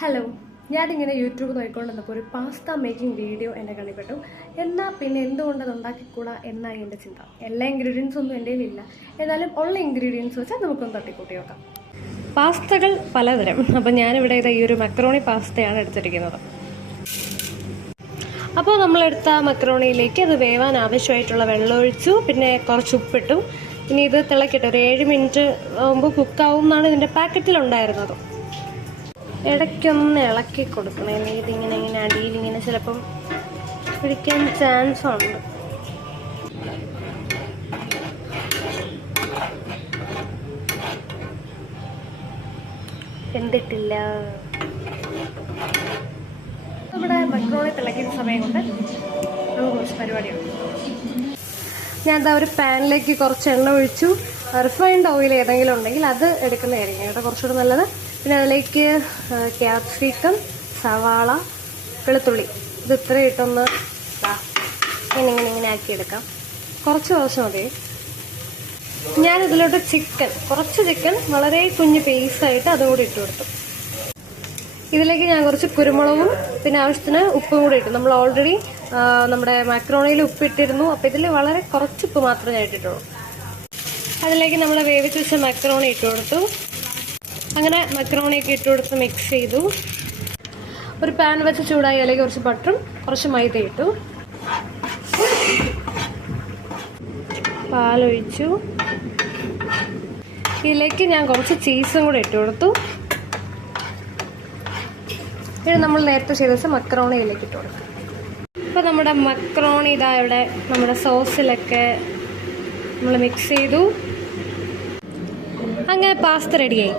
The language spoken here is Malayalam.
ഹലോ, ഞാനിങ്ങനെ യൂട്യൂബ് നോക്കിക്കൊണ്ടിരുന്നപ്പോൾ ഒരു പാസ്ത മേക്കിംഗ് വീഡിയോ എന്നെ കണ്ടിപ്പെട്ടു. എന്നാൽ പിന്നെ എന്തുകൊണ്ടത് ഉണ്ടാക്കിക്കൂടാ എന്നായി എൻ്റെ ചിന്ത. എല്ലാ ഇൻഗ്രീഡിയൻസും ഒന്നും എൻ്റെ കയ്യിലില്ല. എന്നാലും ഉള്ള ഇൻഗ്രീഡിയൻസ് വെച്ചാൽ നമുക്കൊന്ന് തട്ടിക്കൂട്ടി നോക്കാം. പാസ്തകൾ പലതരം. അപ്പം ഞാനിവിടെ ഈ ഒരു മക്രോണി പാസ്തയാണ് എടുത്തിരിക്കുന്നത്. അപ്പോൾ നമ്മളെടുത്ത മക്രോണിയിലേക്ക് അത് വേവാൻ ആവശ്യമായിട്ടുള്ള വെള്ളം ഒഴിച്ചു, പിന്നെ കുറച്ച് ഉപ്പിട്ടു. ഇനി ഇത് തിളക്കട്ടെ. ഒരു 7 മിനിറ്റ് ആകുമ്പോൾ കുക്കാവും എന്നാണ് ഇതിൻ്റെ പാക്കറ്റിലുണ്ടായിരുന്നത്. ഇടയ്ക്കൊന്ന് ഇളക്കി കൊടുക്കണേ. ഇതിങ്ങനെ അടിയിലിങ്ങനെ ചിലപ്പം പിടിക്കാൻ ചാൻസ് ഉണ്ട്. എന്തിട്ടില്ല. നമ്മുടെ മക്രോണി തിളക്കുന്ന സമയം കൊണ്ട് നമുക്ക് കുറച്ച് പരിപാടിയുണ്ട്. ഞാൻ എന്താ ഒരു പാനിലേക്ക് കുറച്ച് എണ്ണ ഒഴിച്ചു. റിഫൈൻഡ് ഓയിൽ ഏതെങ്കിലും ഉണ്ടെങ്കിൽ അത് എടുക്കുന്നതായിരിക്കും കേട്ടോ കുറച്ചുകൂടെ നല്ലത്. പിന്നെ അതിലേക്ക് ക്യാപ്സിക്കം, സവാള, വെളുത്തുള്ളി ഇത് ഇത്രയും ഇട്ടൊന്ന് ഇങ്ങനെ ആക്കിയെടുക്കാം. കുറച്ച് മതി. ഞാനിതിലോട്ട് കുറച്ച് ചിക്കൻ വളരെ കുഞ്ഞ് പീസായിട്ട് അതുകൂടി ഇട്ട് കൊടുത്തു. ഇതിലേക്ക് ഞാൻ കുറച്ച് കുരുമുളകും പിന്നെ ആവശ്യത്തിന് ഉപ്പും കൂടി ഇട്ടു. നമ്മൾ ഓൾറെഡി നമ്മുടെ മക്രോണിയിൽ ഉപ്പിട്ടിരുന്നു. അപ്പോൾ ഇതിൽ വളരെ കുറച്ച് ഉപ്പ് മാത്രമേ ഞാൻ ഇട്ടിട്ടുള്ളൂ. അതിലേക്ക് നമ്മൾ വേവിച്ച് വെച്ച മക്രോണി ഇട്ട് കൊടുത്തു. അങ്ങനെ മക്രോണിയൊക്കെ ഇട്ട് കൊടുത്ത് മിക്സ് ചെയ്തു. ഒരു പാൻ വെച്ച് ചൂടായി അതിലേക്ക് കുറച്ച് ബട്ടറും കുറച്ച് മൈദ ഇട്ടു. പാലൊഴിച്ചു. ഇതിലേക്ക് ഞാൻ കുറച്ച് ചീസും കൂടെ ഇട്ട് കൊടുത്തു. ഇത് നമ്മൾ നേരത്തെ ചെയ്ത് വെച്ച മക്രോണി ഇതിലേക്ക് ഇട്ട് കൊടുത്തു. ഇപ്പോൾ നമ്മുടെ മക്രോണി ഇതാ ഇവിടെ നമ്മുടെ സോസിലൊക്കെ നമ്മൾ മിക്സ് ചെയ്തു. അങ്ങനെ പാസ്ത റെഡിയായി.